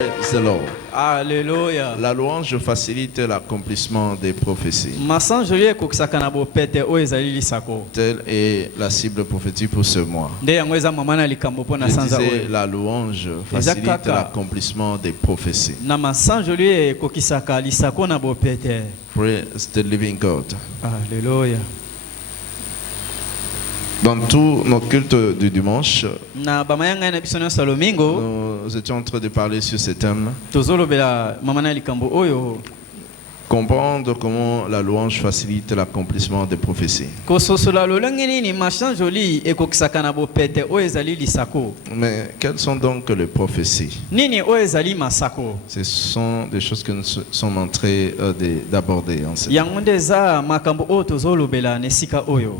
Praise the Lord. Alléluia. La louange facilite l'accomplissement des prophéties. Telle est la cible prophétique pour ce mois. Je disais, la louange facilite l'accomplissement des prophéties. Praise the living God. Alléluia. Dans tous nos cultes du dimanche, nous étions en train de parler sur ce thème. Comprendre comment la louange facilite l'accomplissement des prophéties. Mais quelles sont donc les prophéties? Ce sont des choses que nous sommes en train d'aborder ensemble.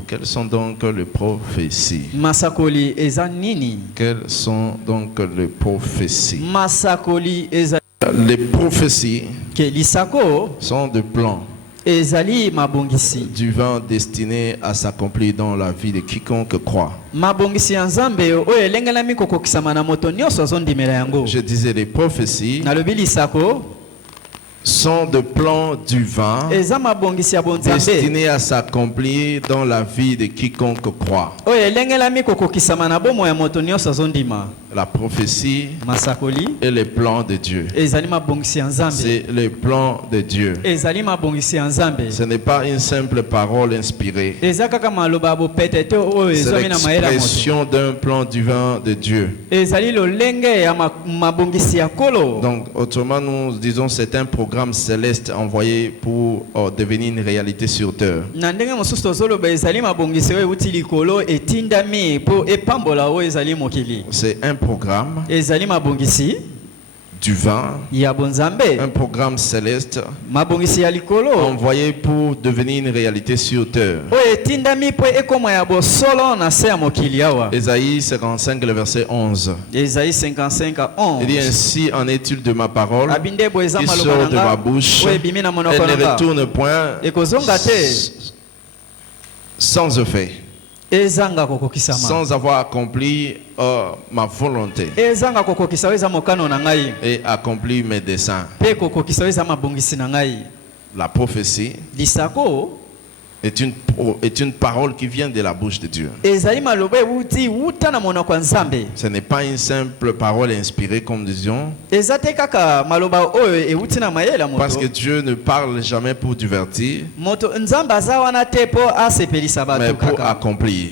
Quelles sont donc les prophéties? Quelles sont donc les prophéties? Les prophéties sont des plans divins destinés à s'accomplir dans la vie de quiconque croit. Je disais, les prophéties sont des plans divins destinés à s'accomplir dans la vie de quiconque croit. La prophétie et les plans de Dieu. C'est les plans de Dieu. Ce n'est pas une simple parole inspirée. C'est l'expression d'un plan divin de Dieu. Donc, autrement, nous disons c'est un programme céleste envoyé pour devenir une réalité sur terre. C'est un programme divin, un programme céleste envoyé pour devenir une réalité sur terre. Ésaïe 55, le verset 11. Il dit ainsi en étude de ma parole qui sort de ma bouche, elle ne retourne point sans effet, sans avoir accompli ma volonté et accompli mes desseins. La prophétie est une parole qui vient de la bouche de Dieu. Ce n'est pas une simple parole inspirée comme nous disions. Parce que Dieu ne parle jamais pour divertir, mais pour accomplir.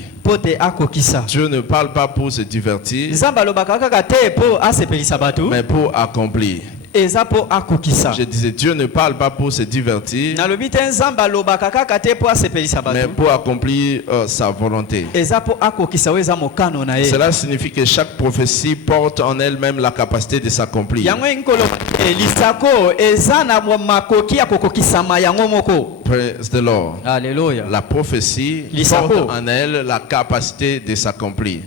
Dieu ne parle pas pour se divertir, mais pour accomplir. Je disais, Dieu ne parle pas pour se divertir, mais pour accomplir sa volonté. Cela signifie que chaque prophétie porte en elle-même la capacité de s'accomplir. Praise the Lord. Alléluia. La prophétie porte en elle la capacité de s'accomplir.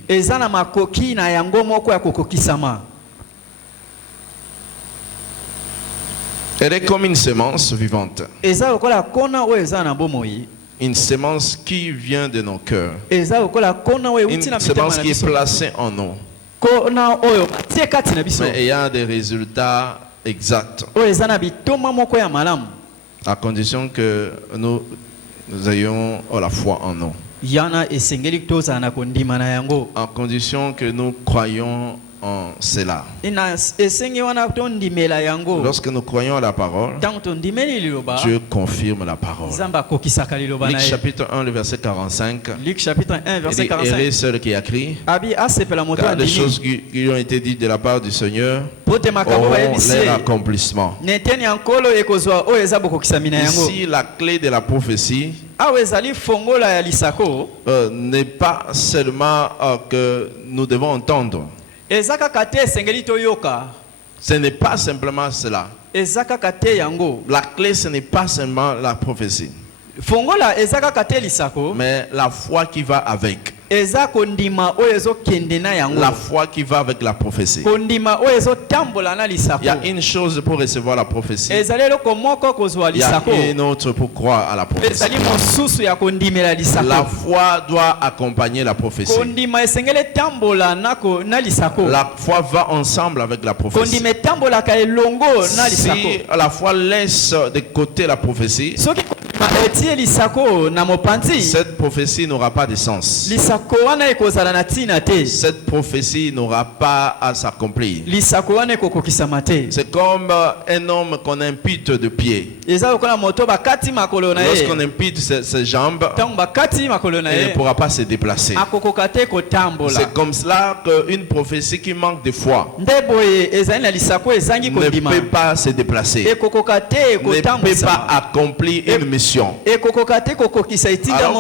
Elle est comme une semence vivante. Une semence qui vient de nos cœurs. Une semence qui est placée en nous, mais ayant des résultats exacts. À condition que nous ayons la foi en nous. À condition que nous croyons en cela. Lorsque nous croyons à la parole, Dieu confirme la parole. Luc chapitre 1, le verset 45. Il dit, heureux ceux qui a crié, car les choses qui ont été dites de la part du Seigneur auront leur accomplissement. Ici, la clé de la prophétie n'est pas seulement que nous devons entendre. Ce n'est pas simplement cela. La clé, ce n'est pas seulement la prophétie, mais la foi qui va avec. La foi qui va avec la prophétie. Il y a une chose pour recevoir la prophétie. Il y a une autre pour croire à la prophétie. La foi doit accompagner la prophétie. La foi va ensemble avec la prophétie. Si la foi laisse de côté la prophétie, cette prophétie n'aura pas de sens. Cette prophétie n'aura pas à s'accomplir. C'est comme un homme qu'on impute de pied. Lorsqu'on impute ses jambes, il ne pourra pas se déplacer. C'est comme cela qu'une prophétie qui manque de foi ne peut pas se déplacer, ne peut pas accomplir une mission. Alors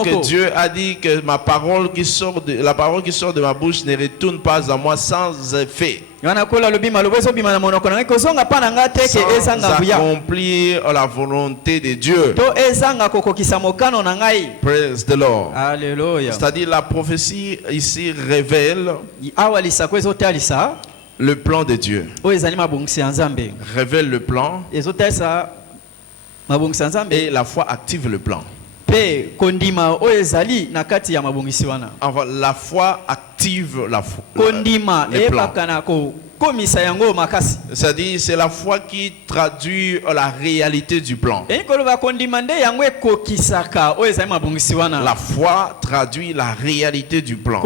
que Dieu a dit que la parole qui sort de ma bouche ne retourne pas à moi sans effet, sans accomplir la volonté de Dieu. Praise the Lord. Alléluia. C'est-à-dire la prophétie ici révèle le plan de Dieu. Révèle le plan. Et la foi active le plan. Enfin, la foi active le plan. C'est-à-dire, c'est la foi qui traduit la réalité du plan. La foi traduit la réalité du plan.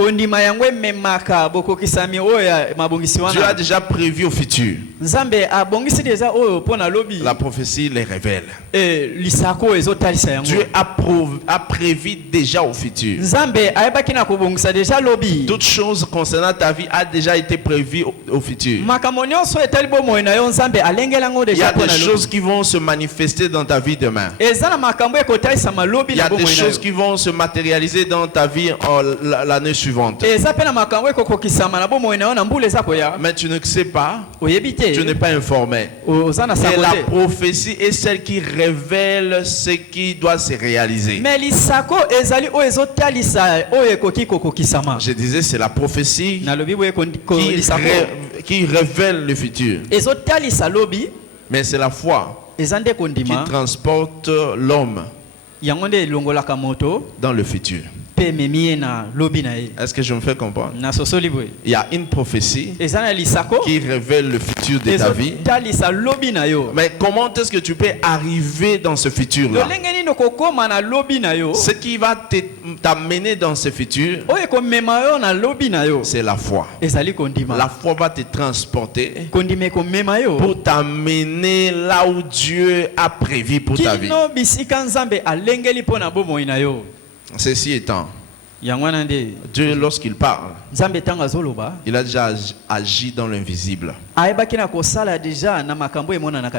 Dieu a déjà prévu au futur. La prophétie les révèle. Dieu a prévu déjà au futur. Toute chose concernant ta vie a déjà été prévue au futur. Il y a des choses qui vont se manifester dans ta vie demain. Il y a des choses qui vont se matérialiser dans ta vie l'année suivante. Mais tu ne sais pas, tu n'es pas informé. Et la prophétie est celle qui révèle ce qui doit se réaliser. Je disais, c'est la prophétie qui révèle le futur. Mais c'est la foi qui transporte l'homme dans le futur. Est-ce que je me fais comprendre? Il y a une prophétie qui révêle le futur de ta vie. Mais comment est-ce que tu peux arriver dans ce futur-là? Ce qui va t'amener dans ce futur, c'est la foi. La foi va te transporter pour t'amener là où Dieu a prévu pour ta vie. Ceci étant, Dieu, lorsqu'il parle, il a déjà agi dans l'invisible.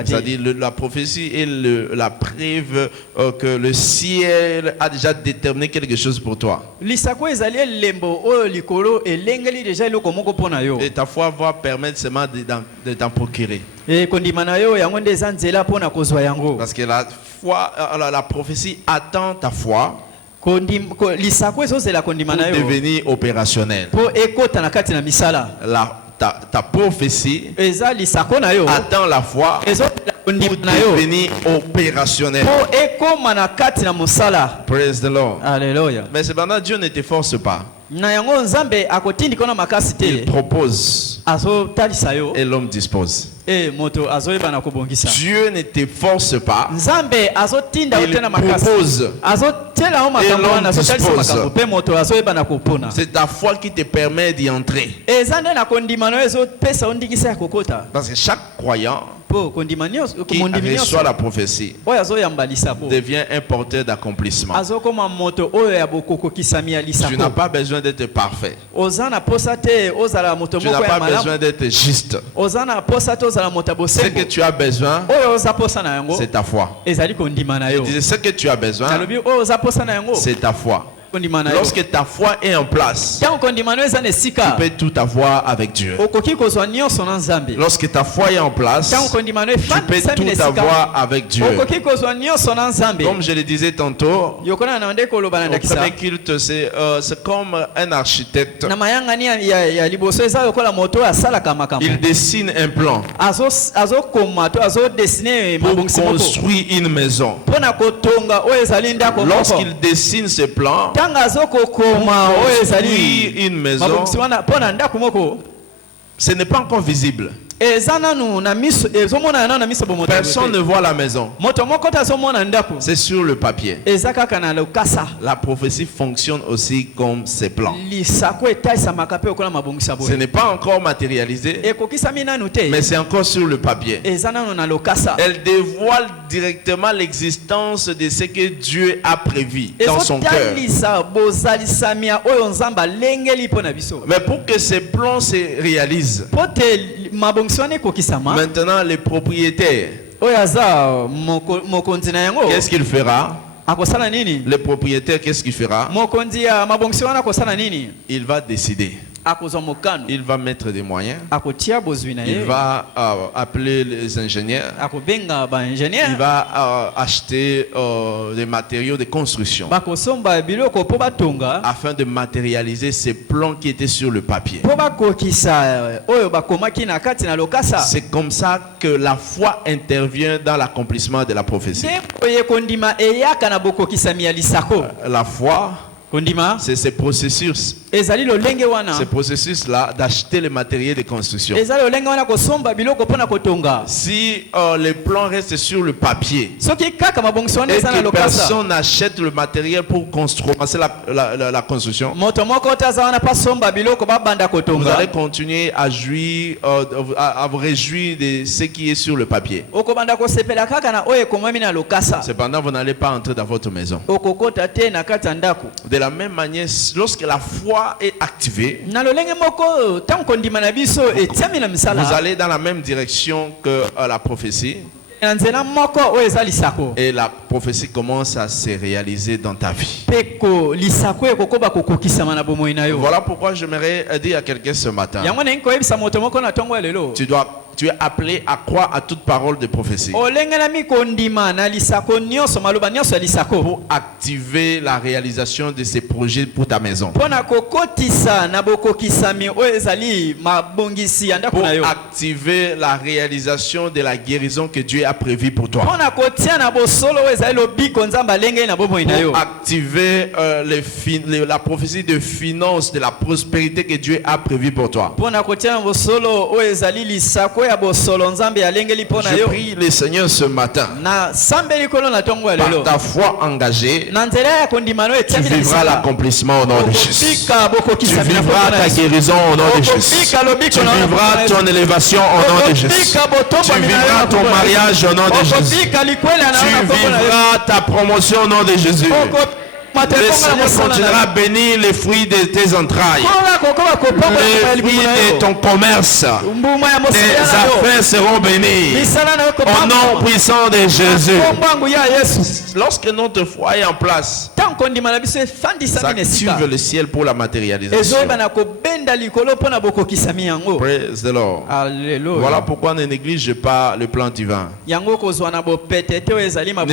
C'est-à-dire la prophétie est la preuve que le ciel a déjà déterminé quelque chose pour toi. Et ta foi va permettre seulement de t'en procurer. Parce que la foi, la prophétie attend ta foi pour devenir opérationnel. Ta prophétie attend la foi pour devenir opérationnel. Praise the Lord. Alléluia. Mais cependant, Dieu ne te force pas. Il propose et l'homme dispose. Dieu ne te force pas. Il propose et l'homme dispose. C'est ta foi qui te permet d'y entrer. Parce que chaque croyant qui reçoit la prophétie devient un porteur d'accomplissement. Tu n'as pas besoin d'être parfait. Tu n'as pas besoin d'être juste. Ce que tu as besoin, c'est ta foi. Je disais, ce que tu as besoin, c'est ta foi. Lorsque ta foi est en place, tu peux tout avoir avec Dieu. Lorsque ta foi est en place, tu peux tout avoir avec Dieu. Comme je le disais tantôt, au premier culte, c'est comme un architecte. Il dessine un plan pour construire une maison. Lorsqu'il dessine ce plan, une maison, ce n'est pas encore visible. Personne ne voit la maison. C'est sur le papier. La prophétie fonctionne aussi comme ses plans. Ce n'est pas encore matérialisé, mais c'est encore sur le papier. Elle dévoile directement l'existence de ce que Dieu a prévu dans son cœur. Mais pour que ces plans se réalisent, maintenant les propriétaires, qu'est-ce qu'il fera? Le propriétaire, qu'est-ce qu'il fera? Il va décider. Il va mettre des moyens. Il va appeler les ingénieurs. Il va acheter des matériaux de construction afin de matérialiser ces plans qui étaient sur le papier. C'est comme ça que la foi intervient dans l'accomplissement de la prophétie. La foi, c'est ce processus. Ce processus-là d'acheter le matériel de construction. Si les plans restent sur le papier et que personne n'achète le matériel pour commencer la construction, vous allez continuer à jouir, à vous réjouir de ce qui est sur le papier. Cependant, vous n'allez pas entrer dans votre maison. De la même manière, lorsque la foi est activée, vous allez dans la même direction que la prophétie. Et la prophétie commence à se réaliser dans ta vie. Voilà pourquoi j'aimerais dire à quelqu'un ce matin, tu es appelé à croire à toute parole de prophétie pour activer la réalisation de ces projets pour ta maison, pour activer la réalisation de la guérison que Dieu a prévue pour toi, pour activer la prophétie de finances, de la prospérité que Dieu a prévue pour toi. Je prie le Seigneur ce matin, par ta foi engagée, tu vivras l'accomplissement au nom de Jésus. Tu vivras ta guérison au nom de Jésus. Tu vivras ton élévation au nom de Jésus. Tu vivras ton mariage au nom de Jésus. Tu vivras ta promotion au nom de Jésus. Le Seigneur continuera à bénir les fruits de tes entrailles, les fruits de ton commerce. Tes affaires seront bénies au nom puissant de Jésus. Lorsque notre foi est en place, ça active le ciel pour la matérialisation. Praise the Lord. Voilà pourquoi ne néglige pas le plan divin. Ne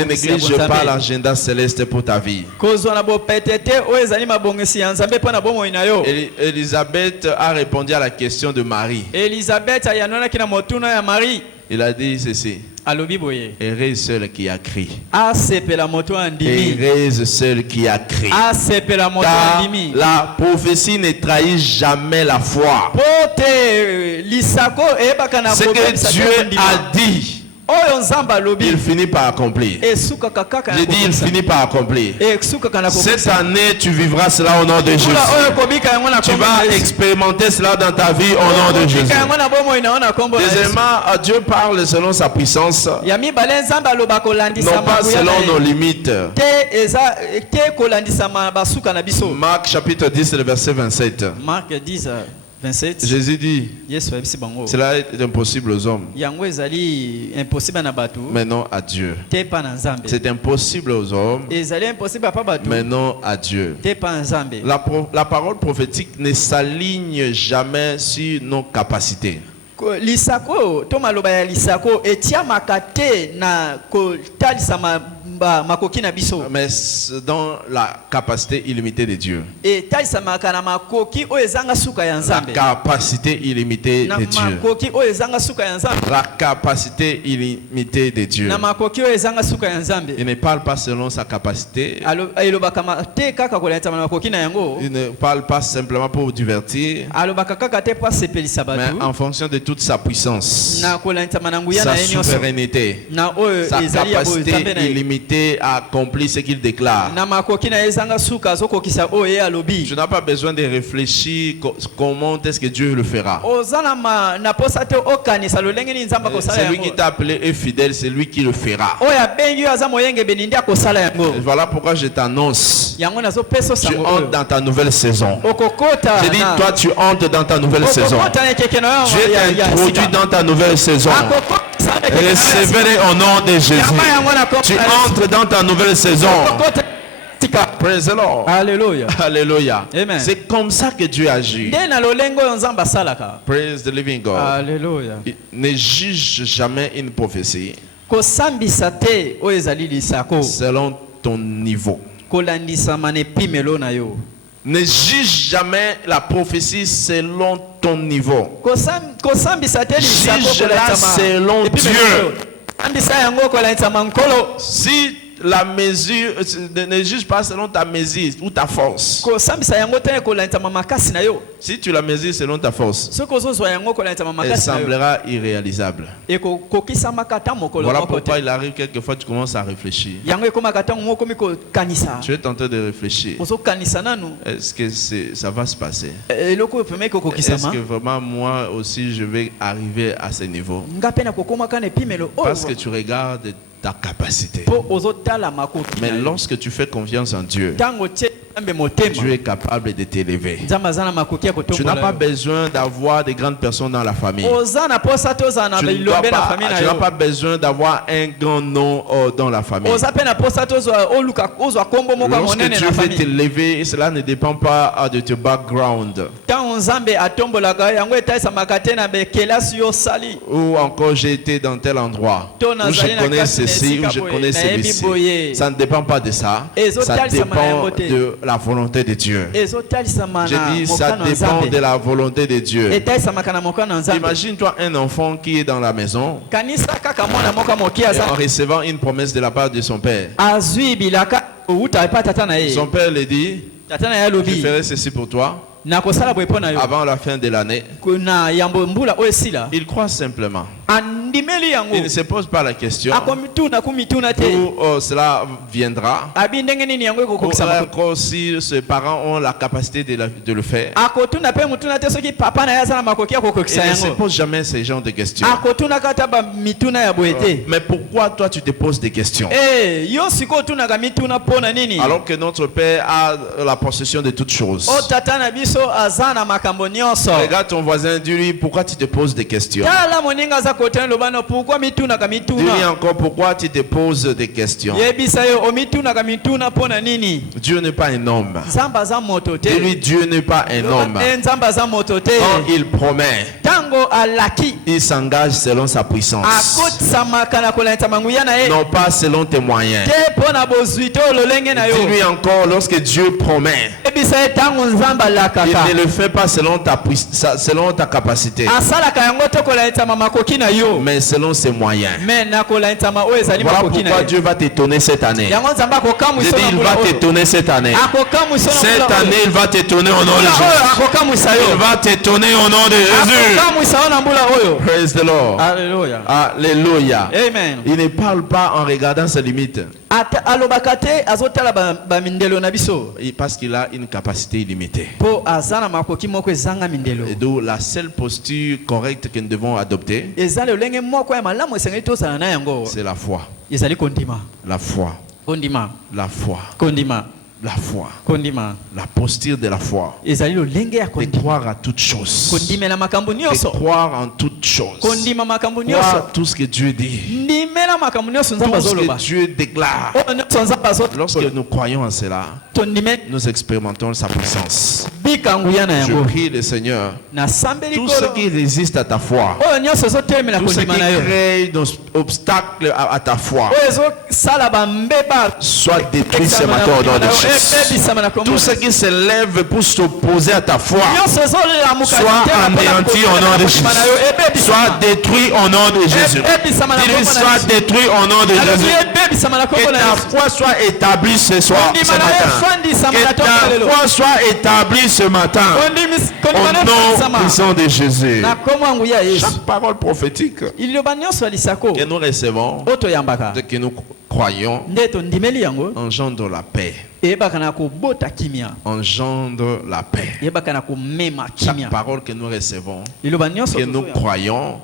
néglige pas l'agenda céleste pour ta vie. Élisabeth a répondu à la question de Marie. Il a dit ceci: heureuse celle qui a crié. Heureuse celle qui a crié. Car la prophétie ne trahit jamais la foi. Ce que Dieu a dit, il finit par accomplir. J'ai dit il finit par accomplir. Cette année tu vivras cela au nom de Jésus. Tu vas expérimenter cela dans ta vie au nom de Jésus. Deuxièmement, Dieu parle selon sa puissance, non pas selon nos limites. Marc chapitre 10 le verset 27. Marc 10 27. Jésus dit, cela est impossible aux hommes, mais non à Dieu. C'est impossible aux hommes, mais non à Dieu. La parole prophétique ne s'aligne jamais sur nos capacités. Lisako to maloba ya lisako etia makate na ko talisama makoki na biso, mais dans la capacité illimitée de Dieu. Et talisama kana makoki o ezanga suka ya nzambe. La capacité illimitée de Dieu. Makoki o ezanga suka ya nzambe. La capacité illimitée de Dieu. Na makoki o ezanga suka ya nzambe. Il ne parle pas selon sa capacité. Aloba kama te kaka ko leta makoki na yango. Il ne parle pas simplement pour divertir. Aloba kaka te pas sepelisa batu. Mais en fonction de toute sa puissance, sa souveraineté, sa capacité illimitée à accomplir ce qu'il déclare. Je n'ai pas besoin de réfléchir comment est-ce que Dieu le fera. C'est lui qui t'a appelé est fidèle, c'est lui qui le fera. Voilà pourquoi je t'annonce, tu entres dans ta nouvelle saison. Je dis, toi tu entres dans ta nouvelle saison. Dieu t'introduit dans ta nouvelle saison. Recevez-les au nom de Jésus. Tu entres dans ta nouvelle saison. Praise the Lord. Alléluia. Alléluia. Amen. C'est comme ça que Dieu agit. Praise the living God. Alléluia. Ne juge jamais une prophétie selon ton niveau. Ne juge jamais la prophétie selon ton niveau. Juge-la selon Dieu. Si la mesure, ne juge pas selon ta mesure ou ta force. Si tu la mesures selon ta force, elle semblera irréalisable. Voilà pourquoi il arrive quelquefois tu commences à réfléchir. Tu es tenté de réfléchir. Est-ce que ça va se passer? Est-ce que vraiment moi aussi je vais arriver à ce niveau? Parce que tu regardes ta capacité. Mais lorsque tu fais confiance en Dieu, Dieu est capable de t'élever. Tu n'as pas besoin d'avoir de grandes personnes dans la famille. Tu n'as pas besoin d'avoir un grand nom dans la famille. Lorsque Dieu veut t'élever, cela ne dépend pas de ton background. Ou encore j'ai été dans tel endroit, où je connais ceci, où je connais celui-ci. Ça ne dépend pas de ça. Ça dépend de la volonté de Dieu. J'ai dit, ça dépend de la volonté de Dieu. Imagine-toi un enfant qui est dans la maison et en recevant une promesse de la part de son père. Son père lui dit, je ferai ceci pour toi avant la fin de l'année. Il croit simplement. Il ne se pose pas la question où cela viendra, ou encore si ses parents ont la capacité de le faire. Il ne se pose jamais ce genre de questions. Mais pourquoi toi tu te poses des questions? Alors que notre Père a la possession de toutes choses. Regarde ton voisin, dis-lui pourquoi tu te poses des questions. Dis-lui encore pourquoi tu te poses des questions. Dieu n'est pas un homme. Dis-lui Dieu n'est pas un homme. Quand il promet, il s'engage selon sa puissance, non pas selon tes moyens. Dis-lui encore, lorsque Dieu promet, il ne le fait pas selon ta capacité, mais selon ses moyens. Voilà pourquoi Dieu va t'étonner cette année. Je dis, il va t'étonner cette année. Cette année, il va t'étonner au nom de Jésus. Il va t'étonner au nom de Jésus. Praise the Lord. Alléluia. Alléluia. Amen. Il ne parle pas en regardant ses limites. Parce qu'il a une capacité illimitée. Et d'où la seule posture correcte que nous devons adopter, c'est la foi. La foi. La foi. la foi, la posture de la foi, de croire à toutes choses, de croire en toutes choses, croire tout ce que Dieu dit, tout ce que Dieu déclare. Lorsque nous croyons en cela, nous expérimentons sa puissance. Je prie le Seigneur, tout ce qui résiste à ta foi, tout ce qui crée des obstacles à ta foi, soit détruit ce matin au nom de Jésus. Tout ce qui se lève pour s'opposer à ta foi, soit anéanti au nom de Jésus. Soit détruit au nom de Jésus. Soit détruit au nom de Jésus. Que ta foi soit établie ce soir, ce matin. Que ta foi soit établie ce matin. Au nom puissant de Jésus. Chaque parole prophétique que nous recevons, que nous croyons, engendre la paix. Engendre la paix. Chaque parole que nous recevons, que nous croyons,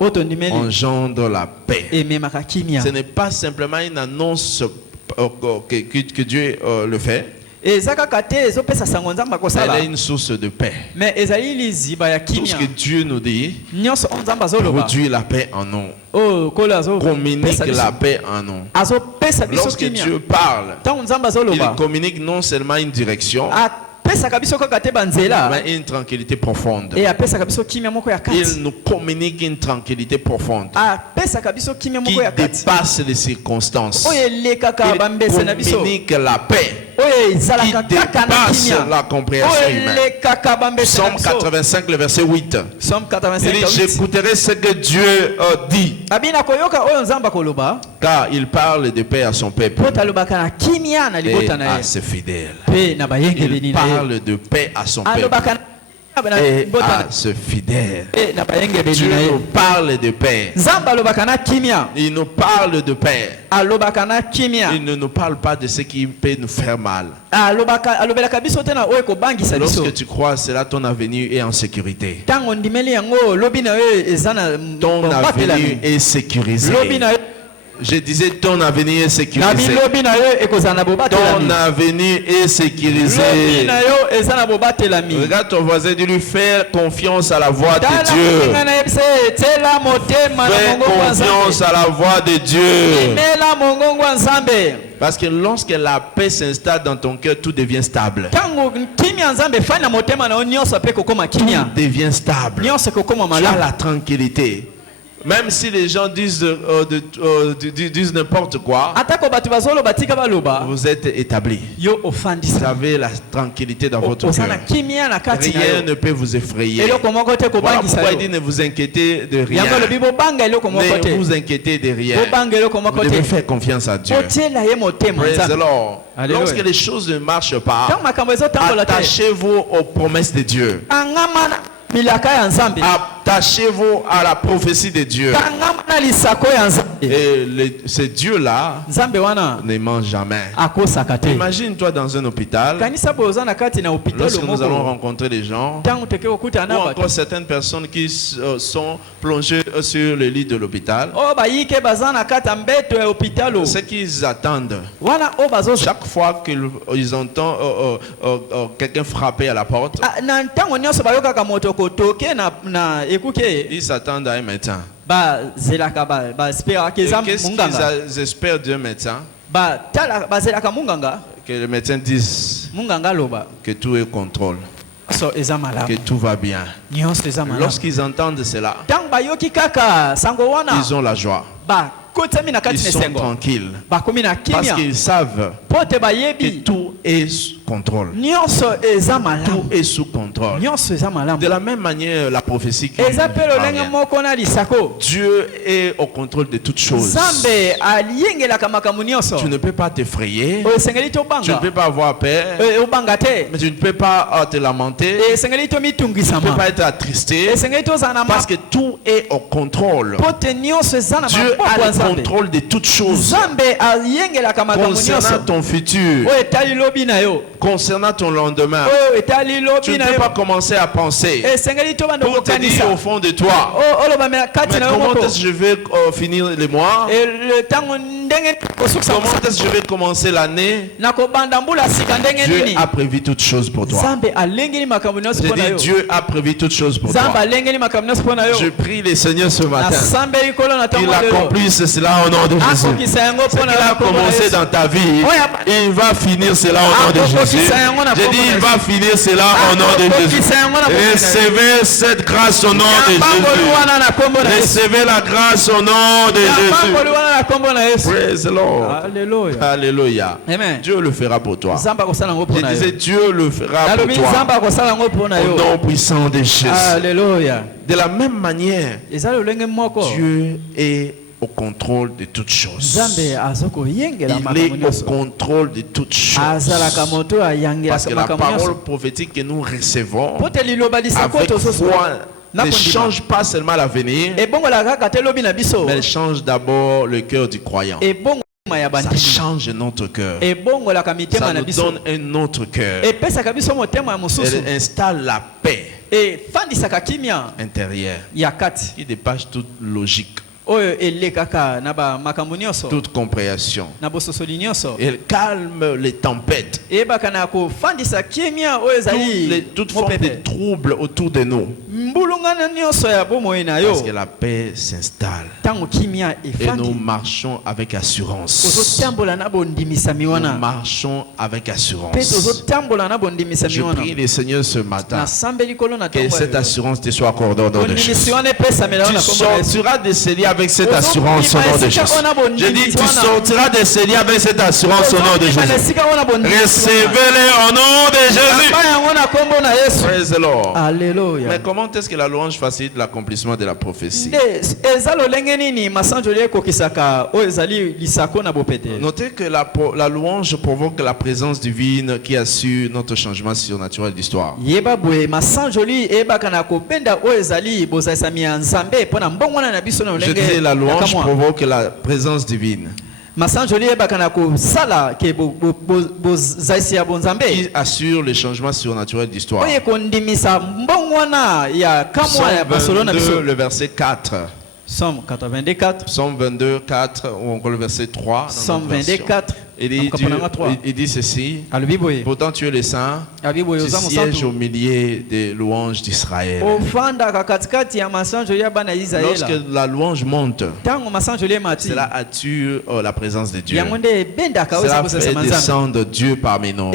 engendre la paix. Ce n'est pas simplement une annonce que Dieu le fait. Elle est une source de paix. Tout ce que Dieu nous dit produit la paix en nous. Communique la paix en nous. Lorsque Dieu parle, il communique non seulement une direction, mais une tranquillité profonde. Il nous communique une tranquillité profonde qui dépasse les circonstances. Il communique la paix qui dépasse la compréhension humaine. Psaume 85, le verset 8. Il dit, j'écouterai ce que Dieu dit, car il parle de paix à son peuple et à ses fidèles. Il parle de paix à son peuple et à ce fidèle. Dieu nous parle de paix. Il nous parle de paix. Il ne nous parle pas de ce qui peut nous faire mal. Lorsque tu crois cela, ton avenir est en sécurité. Ton avenir est sécurisé. Je disais, ton avenir est sécurisé. Ton avenir est sécurisé. Regarde ton voisin, dis-lui, fais confiance à la voix de Dieu. Fais confiance à la voix de Dieu. Parce que lorsque la paix s'installe dans ton cœur, tout devient stable. Tout devient stable. Tu as la tranquillité. Même si les gens disent n'importe quoi, vous êtes établi. Vous avez la tranquillité dans votre cœur. Rien ne peut vous effrayer. Voilà pourquoi il dit ne vous inquiétez de rien. Ne vous inquiétez de rien. Vous devez faire confiance à Dieu. Praise the Lord. Lorsque les choses ne marchent pas, attachez-vous aux promesses de Dieu. Attachez-vous à la prophétie de Dieu. Et ce Dieu-là ne ment jamais. Imagine-toi dans un hôpital. Lorsque nous allons rencontrer des gens, ou encore certaines personnes qui sont plongées sur le lit de l'hôpital, ce qu'ils attendent, chaque fois qu'ils entendent quelqu'un frapper à la porte, ils s'attendent à un médecin. Qu'est-ce qu'ils espèrent d'un médecin? Que le médecin dise que tout est contrôle, que tout va bien. Lorsqu'ils entendent cela, ils ont la joie. Ils sont tranquilles parce qu'ils savent que tout est sous contrôle. Tout est sous contrôle. De la même manière, la prophétie qui Dieu est au contrôle de toutes choses. Tu ne peux pas t'effrayer. Tu ne peux pas avoir peur. Mais tu ne peux pas te lamenter. Tu ne peux pas être attristé. Parce que tout est au contrôle. Dieu a le contrôle de toutes choses. Concernant ton futur, concernant ton lendemain, tu ne peux pas commencer à penser pour te dire au fond de toi, mais comment est-ce que je vais finir le mois? Comment est-ce que je vais commencer l'année? Dieu a prévu toutes choses pour toi. Je dis, Dieu a prévu toutes choses pour toi. Je prie le Seigneur ce matin qu'il accomplisse cela au nom de Jésus. Ce qu'il a commencé dans ta vie, il va finir cela au nom de Jésus. Je dis, il va finir cela au nom de Jésus. Recevez cette grâce au nom de Jésus. Recevez la grâce au nom de Jésus. Praise the Lord. Alléluia. Alléluia. Dieu le fera pour toi. Je disais, Dieu le fera pour toi. Au nom puissant de Jésus. Alléluia. De la même manière, Dieu est au contrôle de toutes choses. Il est au contrôle de toutes choses. Parce que la parole prophétique que nous recevons avec foi ne change pas seulement l'avenir, mais elle change d'abord le cœur du croyant. Ça change notre cœur. Ça nous donne un autre cœur. Elle installe la paix intérieure qui dépasse toute logique, toute compréhension. Elle calme les tempêtes, toute forme de trouble autour de nous. Parce que la paix s'installe et nous marchons avec assurance. Nous marchons avec assurance. Je prie le Seigneur ce matin que cette assurance te soit accordée au nom de Jésus. Tu sortiras de ce lit avec cette assurance au nom de Jésus. Je dis, tu sortiras de ce lit avec cette assurance au nom de Jésus. Recevez-les au nom de Jésus. Praise the Lord. Alléluia. Mais comment est-ce que la louange facilite l'accomplissement de la prophétie? Notez que la louange provoque la présence divine qui assure notre changement surnaturel d'histoire. Je disais, la louange provoque la présence divine qui assure le changement surnaturel d'histoire. Psaume 22, le verset 4. Psaume 82, Psaume 22, 4, ou encore le verset 3. Psaume 22, 4. Il dit ceci: pourtant tu es le Saint, tu sièges au milieu des louanges d'Israël. Lorsque la louange monte, cela attire la présence de Dieu. Cela fait descendre Dieu parmi nous.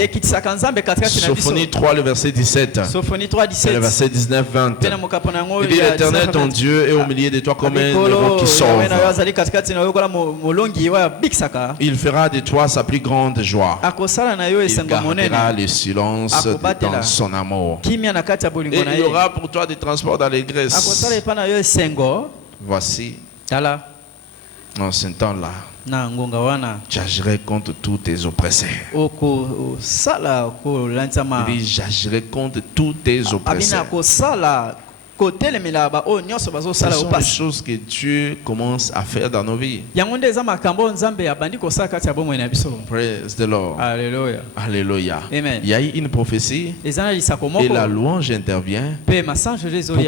Sophonie 3, le verset 17. Le verset 19, 20. Il dit: l'Éternel ton Dieu est au milieu de toi comme un héros qui sauve. Il fera de toi sa plus grande joie. Il gardera le silence dans son amour. Et il y aura pour toi des transports d'allégresse. Voici, en ce temps-là, j'agirai contre tous tes oppresseurs. Il dit: j'agirai contre tous tes oppresseurs. Ce sont les choses que Dieu commence à faire dans nos vies. Praise the Lord. Alléluia. Alléluia. Amen. Il y a eu une prophétie et la louange intervient pour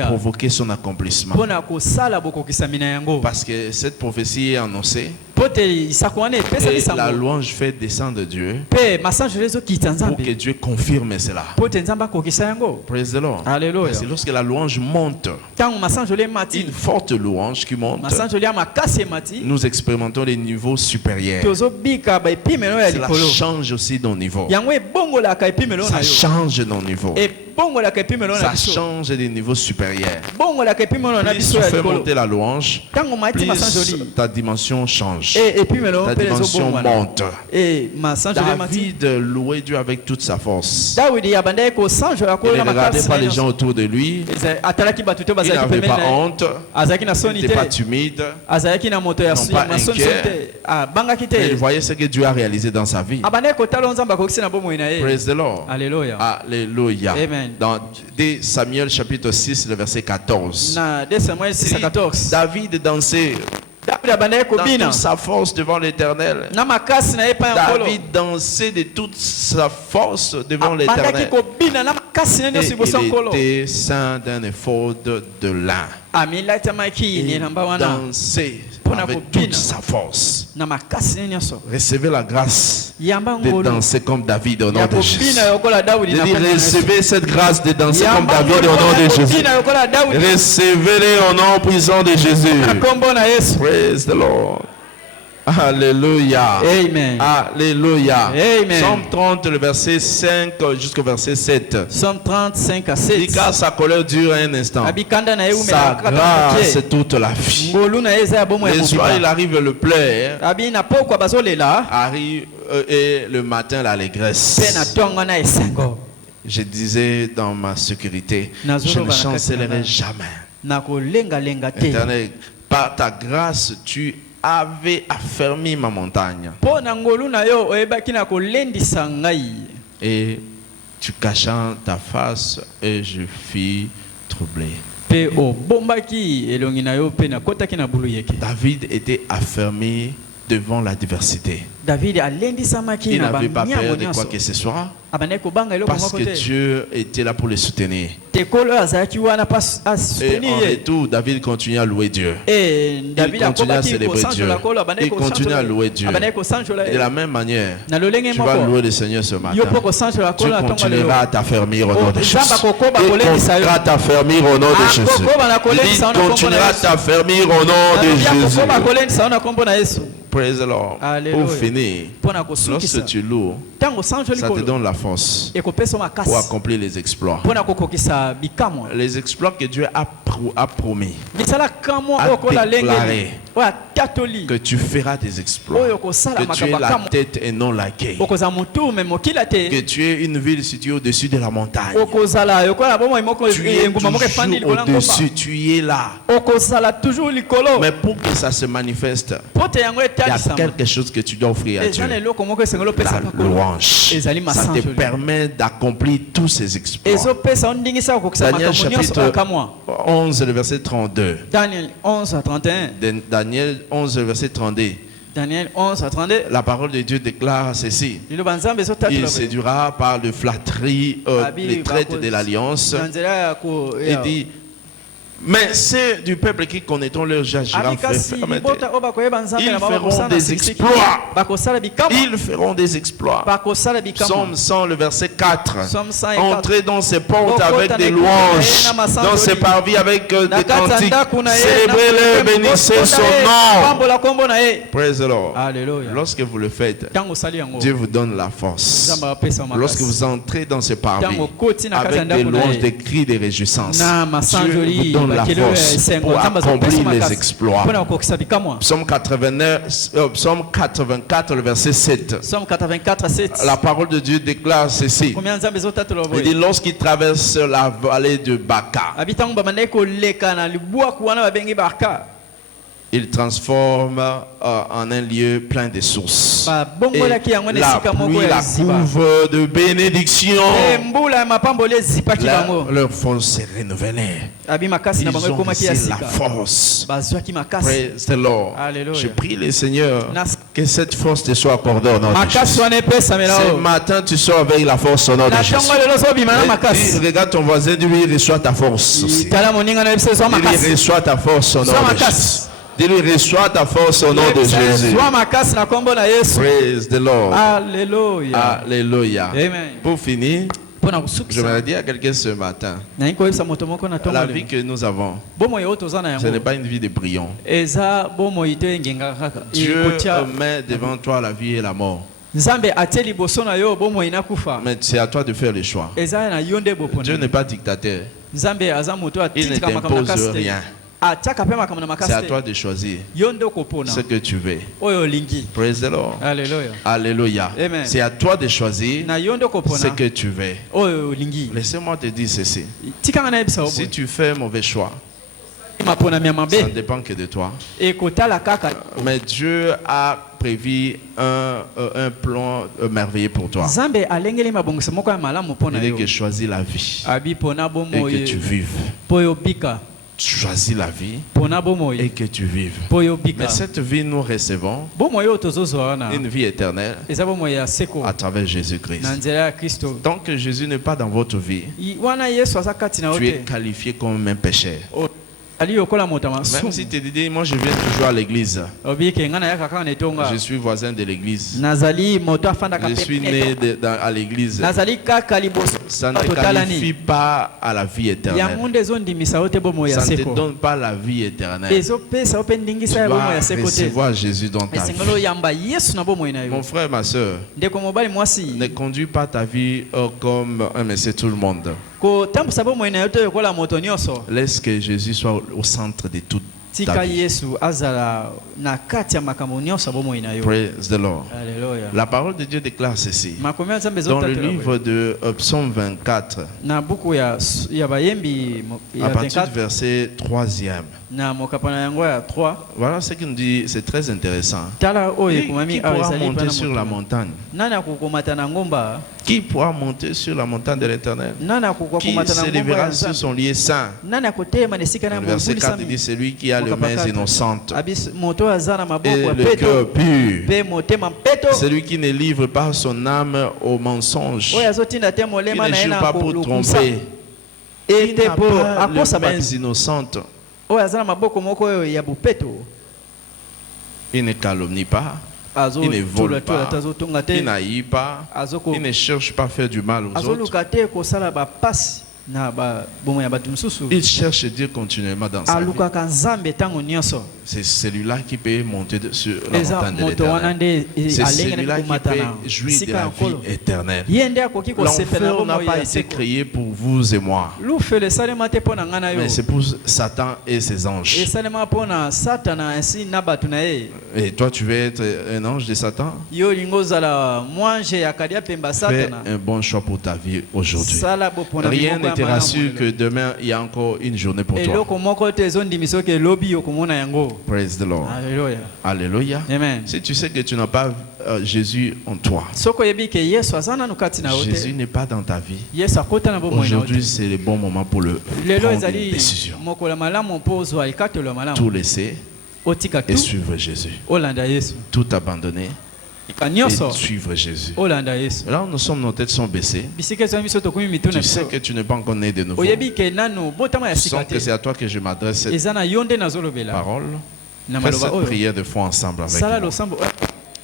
provoquer son accomplissement. Parce que cette prophétie est annoncée et la louange fait descendre Dieu pour que Dieu confirme cela. Praise the Lord. Alléluia. C'est lorsque la louange monte, une forte louange qui monte, nous expérimentons les niveaux supérieurs. Cela change aussi nos niveaux. Ça change nos niveaux. Ça change des niveaux supérieurs. Plus tu fais monter la louange, plus ta dimension change. Ta dimension monte. David louait Dieu avec toute sa force. Il ne regardait pas les gens autour de lui. Il n'avait pas honte. Il n'était pas timide. Non pas inquiet. Il voyait ce que Dieu a réalisé dans sa vie. Praise the Lord. Alléluia. Alléluia. Amen. Dans 2 Samuel chapitre 6, le verset 14. David dansait dans toute sa force devant l'Éternel. David dansait de toute sa force devant l'Éternel. Et il était ceint d'un éphod de lin. Il dansait avec toute sa force. Recevez la grâce de danser comme David au nom de Jésus. Recevez cette grâce de danser comme David au nom de Jésus. Recevez-les au nom puissant de Jésus. Praise the Lord. Alléluia. Amen. Alléluia. Amen. Psaume 30, le verset 5 jusqu'au verset 7. Psaume 35 à 7. Car sa colère dure un instant. Sa grâce toute la vie. Le soir, il arrive le pleur. Arrive et le matin, l'allégresse. Je disais dans ma sécurité, je ne chancellerai jamais. Éternel, par ta grâce, tu avait affermi ma montagne. Et tu cachant ta face et je fis troubler. David était affermi devant l'adversité. Il n'avait pas peur de quoi que ce soit. Parce que Dieu était là pour le soutenir. Et en retour, David continue à louer Dieu. Il continue à célébrer Dieu. Il continue à louer Dieu. De la même manière, tu vas louer le Seigneur ce matin. Tu continueras à t'affermir au nom de Jésus. Il continuera à t'affermir au nom de Jésus. Il continuera à t'affermir au nom de Jésus. Praise the Lord. Pour finir, lorsque tu loues, ça te donne la force pour accomplir les exploits. Les exploits que Dieu a promis, a déclaré que tu feras des exploits, que tu es la tête et non la queue, que tu es une ville située au-dessus de la montagne. Tu es toujours au-dessus, tu es là. Mais pour que ça se manifeste, il y a quelque chose que tu dois offrir à Dieu. La louange. Ça te permet d'accomplir tous ces exploits. Daniel chapitre 11, le verset 32. Daniel 11 à 31. Daniel 11, verset 32. Daniel 11 à 32. La parole de Dieu déclare ceci. Il séduira par le flatterie, les traites de l'alliance. Il dit, mais c'est du peuple qui connaîtront leur jagira. Ils feront des exploits. Ils feront des exploits. Psaume 100, le verset 4. Entrez dans ses portes avec des louanges, dans ses parvis avec des cantiques. Célébrez-le, bénissez son nom. Praise the Lord. Lorsque vous le faites, Dieu vous donne la force. Lorsque vous entrez dans ses parvis avec des louanges, des cris de réjouissance, Dieu vous donne la force pour accomplir les exploits. Psaume 84, le verset 7. La parole de Dieu déclare ceci. Il dit, lorsqu'il traverse la vallée de Baka, il transforme en un lieu plein de sources. Et la pluie la couvre de bénédictions. Leur force s'est renouvelée. Ils ont reçu la force. Praise the Lord. Je prie le Seigneur que cette force te soit accordée au nom de Jésus. Ce matin, tu sors avec la force au nom de Jésus. Regarde ton voisin, dis-lui, reçois ta force aussi. Dis-lui, reçois ta force au nom de Jésus. Dis-lui, reçois ta force au nom de Jésus. Praise the Lord. Alléluia. Alléluia. Amen. Pour finir, je voudrais dire à quelqu'un ce matin, la vie que nous avons, ce n'est pas une vie de brillant. Dieu met devant toi la vie et la mort. Mais c'est à toi de faire le choix. Dieu n'est pas dictateur. Il ne t'impose rien. C'est à toi de choisir ce que tu veux. Praise the Lord. Alléluia. Alléluia. C'est à toi de choisir ce que tu veux. Laissez-moi te dire ceci. Si tu fais un mauvais choix, ça ne dépend que de toi. Mais Dieu a prévu un plan merveilleux pour toi. Il dit que choisis la vie et que tu vives. Choisis la vie et que tu vives. Mais cette vie, nous recevons une vie éternelle à travers Jésus-Christ. Tant que Jésus n'est pas dans votre vie, tu es qualifié comme un pécheur. Même si tu dis, moi je viens toujours à l'église. Je suis voisin de l'église. Je suis né à l'église. Ça ne te qualifie pas à la vie éternelle. Ça ne te donne pas la vie éternelle. Tu vas recevoir Jésus dans ta vie. Mon frère, ma soeur, ne conduis pas ta vie comme un monsieur tout le monde. Laisse que Jésus soit au centre de toute ta vie. Praise the Lord. Alléluia. La parole de Dieu déclare ceci. Dans le livre de Psaume 24, à partir du verset 3e. Voilà ce qu'il nous dit, c'est très intéressant. Qui pourra monter sur la montagne? Qui pourra monter sur la montagne de l'Éternel? Qui s'élèvera sur son lieu saint? Le verset 4 dit, c'est lui qui a les mains innocentes et le cœur pur. Celui qui ne livre pas son âme au mensonge, qui ne jure pas pour tromper, qui n'a pas les mains innocentes. Il ne calomnie pas, il ne vole pas, il n'haït pas, il ne cherche pas à faire du mal aux autres. Il cherche Dieu continuellement dans sa vie. C'est celui-là qui peut monter sur la montagne de l'Éternel. C'est celui-là qui peut jouir de la vie éternelle. L'enfer n'a pas été créé pour vous et moi, mais c'est pour Satan et ses anges. Et toi, tu veux être un ange de Satan? Fais un bon choix pour ta vie aujourd'hui. Rien ne te rassure que demain, il y a encore une journée pour toi. Praise the Lord. Alléluia. Alléluia. Amen. Si tu sais que tu n'as pas Jésus en toi, Jésus n'est pas dans ta vie, aujourd'hui c'est le bon moment pour prendre une décision. Tout laisser et suivre Jésus. Tout abandonner et suivre Jésus. Là où nous sommes, nos têtes sont baissées. Tu sais que tu n'es pas encore né de nouveau. Je sens que c'est à toi que je m'adresse cette parole. Fais cette prière de foi ensemble avec moi.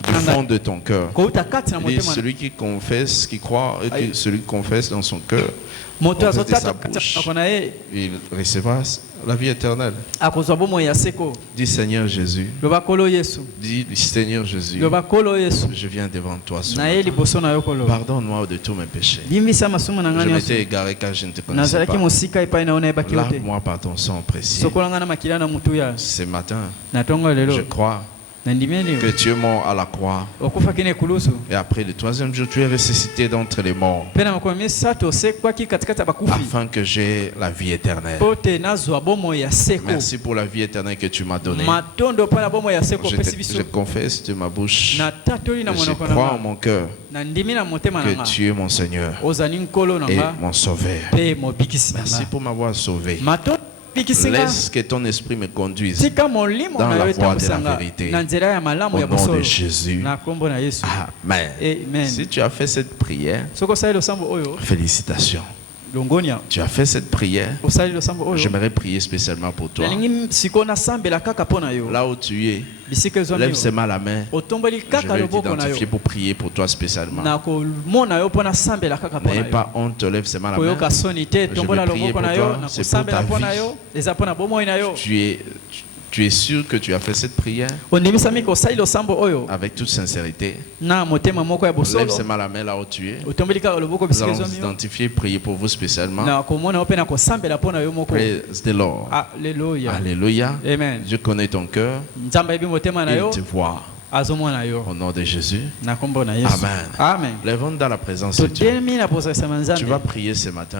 Du fond de ton cœur. Celui qui confesse, qui croit, et celui qui confesse dans son cœur, de sa bouche, il recevra la vie éternelle. Dis Seigneur Jésus. Dis Seigneur Jésus. Je viens devant toi. Pardonne-moi de tous mes péchés. Je m'étais égaré car je ne te connaissais pas. Lave-moi par ton sang précieux. Ce matin, je crois que tu es mort à la croix et après le troisième jour tu es ressuscité d'entre les morts afin que j'ai la vie éternelle. Merci pour la vie éternelle que tu m'as donnée. Je confesse de ma bouche, je crois en mon cœur que tu es mon Seigneur et mon Sauveur. Merci pour m'avoir sauvé. Laisse que ton esprit me conduise dans la voie de la vérité. Au nom de Jésus. Amen. Si tu as fait cette prière, félicitations. Tu as fait cette prière. J'aimerais prier spécialement pour toi. Là où tu es, lève seulement la main. Je vais t'identifier pour prier pour toi spécialement. N'ayez pas honte, lève seulement la main. Je vais prier pour toi. C'est pour ta vie. Tu es sûr que tu as fait cette prière avec toute sincérité. Lève seulement la main là où tu es. Nous allons vous identifier, prier pour vous spécialement. Praise the Lord. Alléluia. Alléluia. Amen. Je connais ton cœur. Il te voit. Au nom de Jésus. Amen. Amen. Lèvons dans la présence de Dieu. Tu vas prier ce matin.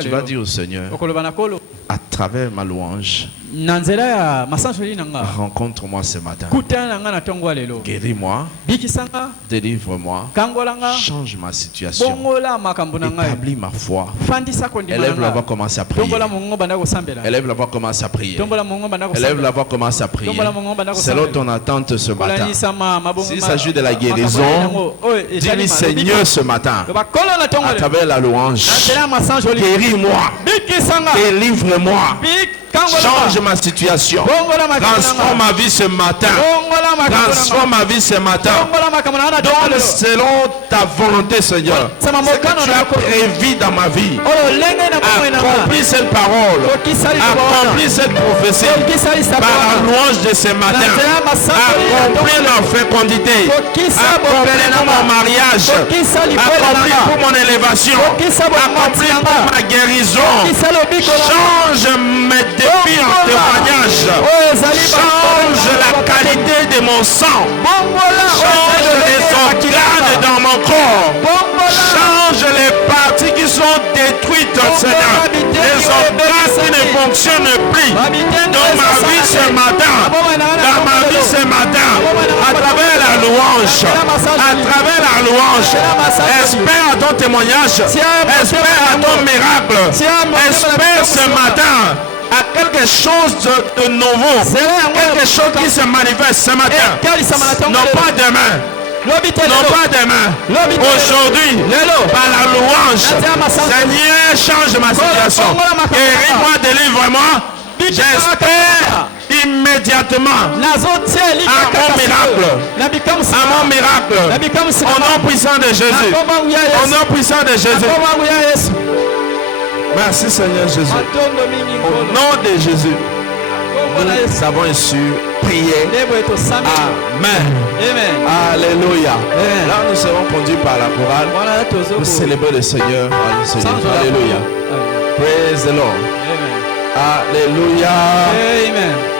Tu vas dire au Seigneur, à travers ma louange, rencontre-moi ce matin. Guéris-moi. Délivre-moi. Change ma situation. Établis ma foi. Élève la voix, commence à prier. Élève la voix, commence à prier. Élève la voix, commence à prier. Selon ton attente ce matin. S'il s'agit de la guérison, dis-lui Seigneur ce matin, à travers la louange, guéris-moi, délivre-moi, Change ma situation. Transforme ma vie ce matin. Transforme ma vie ce matin. Donne selon ta volonté, Seigneur. Ce que tu as prévu dans ma vie. Accomplis cette parole. Accomplis cette prophétie. Par la louange de ce matin. Accomplis ma fécondité. Accomplis pour mon mariage. Accomplis pour mon élévation. Accomplis pour ma guérison. Change mes défis en témoignage. Change la qualité de mon sang. Change les organes dans mon corps. Change les parties qui sont détruites, Seigneur. Les organes qui ne fonctionnent plus dans ma vie ce matin. Dans ma vie ce matin. À travers la louange. À travers la louange. Espère à ton témoignage. Espère à ton miracle. Espère ce matin à quelque chose de nouveau, quelque chose qui se manifeste ce matin, non pas demain. Non pas demain. Aujourd'hui, par la louange, Seigneur, change ma situation. Guéris-moi, délivre-moi. J'espère immédiatement à mon miracle. À mon miracle. Au nom puissant de Jésus. Au nom puissant de Jésus. Merci Seigneur Jésus. Au nom de Jésus, nous avons su prier. Amen. Alléluia. Là, nous serons conduits par la chorale pour célébrer le Seigneur. Alléluia. Praise the Lord. Alléluia. Amen.